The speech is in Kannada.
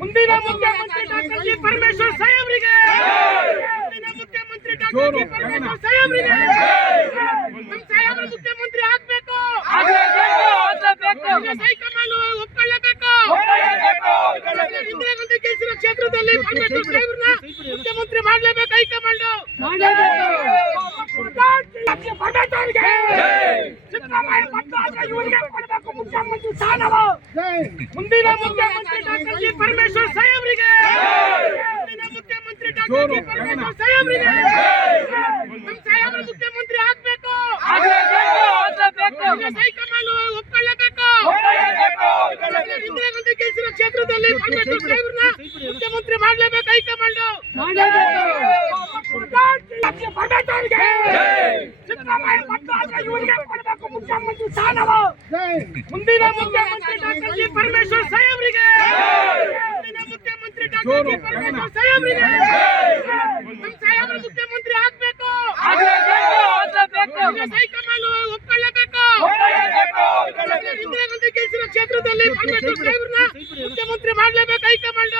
ಮುಂದಿನ ಮುಖ್ಯಮಂತ್ರಿ ಡಾಕ್ಟರ್ ಜಿ ಪರಮೇಶ್ವರ್ ಸಾಹೇಬ್ರಿಗೆ, ಮುಂದಿನ ಮುಖ್ಯಮಂತ್ರಿ ಡಾಕ್ಟರ್ ಜಿ ಪರಮೇಶ್ವರ್ ಸಾಹೇಬ್ರಿಗೆ ನಮ್ಮ ಸಾಹೇಬ್ರ ಮುಖ್ಯಮಂತ್ರಿ ಆಗ್ಬೇಕು, ಹೈಕಮಾಂಡ್ ಒಪ್ಕೊಳ್ಳಬೇಕು. ಇಂದಿರಾ ಗಾಂಧಿ ಗೆಲ್ಲಿಸಿರೋ ಕ್ಷೇತ್ರದಲ್ಲಿ ಪರಮೇಶ್ವರ್ ಸಾಹೇಬ್ರನ್ನ ಮುಖ್ಯಮಂತ್ರಿ ಮಾಡ್ಲೇಬೇಕು ಹೈಕಮಾಂಡ್. ಮುಖ್ಯಮಂತ್ರಿ ಸ್ಥಾನವ ಮುಂದಿನ ಮುಖ್ಯಮಂತ್ರಿ ಡಾಕ್ಟರ್ ಜಿ ಪರಮೇಶ್ವರ್ ಸಾಹೇಬ್ರಿಗೆ, ಮುಂದಿನ ಮುಖ್ಯಮಂತ್ರಿ ಡಾಕ್ಟರ್ ಜಿ ಪರಮೇಶ್ವರ್ ಸಾಹೇಬ್ರಿಗೆ ನಮ್ಮ ಸಾಹೇಬ್ರ ಮುಖ್ಯಮಂತ್ರಿ ಆಗ್ಬೇಕು, ಹೈಕಮಾಂಡ್ ಒಪ್ಕೊಳ್ಳಬೇಕು. ಇಂದಿರಾ ಗಾಂಧಿ ಗೆಲ್ಲಿಸಿರೋ ಕ್ಷೇತ್ರದಲ್ಲಿ ಪರಮೇಶ್ವರ್ ಸಾಹೇಬ್ರನ್ನ ಮುಖ್ಯಮಂತ್ರಿ ಮಾಡ್ಲೇಬೇಕು ಹೈಕಮಾಂಡ್. ಮುಖ್ಯಮಂತ್ರಿ ಸ್ಥಾನವ ಮುಂದಿನ ಮುಖ್ಯಮಂತ್ರಿ ಡಾಕ್ಟರ್ ಜಿ ಪರಮೇಶ್ವರ್ ಸಾಹೇಬ್ರಿಗೆ, ಮುಂದಿನ ಮುಖ್ಯಮಂತ್ರಿ ಡಾಕ್ಟರ್ ಜಿ ಪರಮೇಶ್ವರ್ ಸಾಹೇಬ್ರಿಗೆ ನಮ್ಮ ಸಾಹೇಬ್ರ ಮುಖ್ಯಮಂತ್ರಿ ಆಗ್ಬೇಕು, ಹೈಕಮಾಂಡ್ ಒಪ್ಕೊಳ್ಳಬೇಕು. ಇಂದಿರಾ ಗಾಂಧಿ ಗೆಲ್ಲಿಸಿರೋ ಕ್ಷೇತ್ರದಲ್ಲಿ ಪರಮೇಶ್ವರ್ ಸಾಹೇಬ್ರನ್ನ ಮುಖ್ಯಮಂತ್ರಿ ಮಾಡ್ಲೇಬೇಕು ಹೈಕಮಾಂಡ್.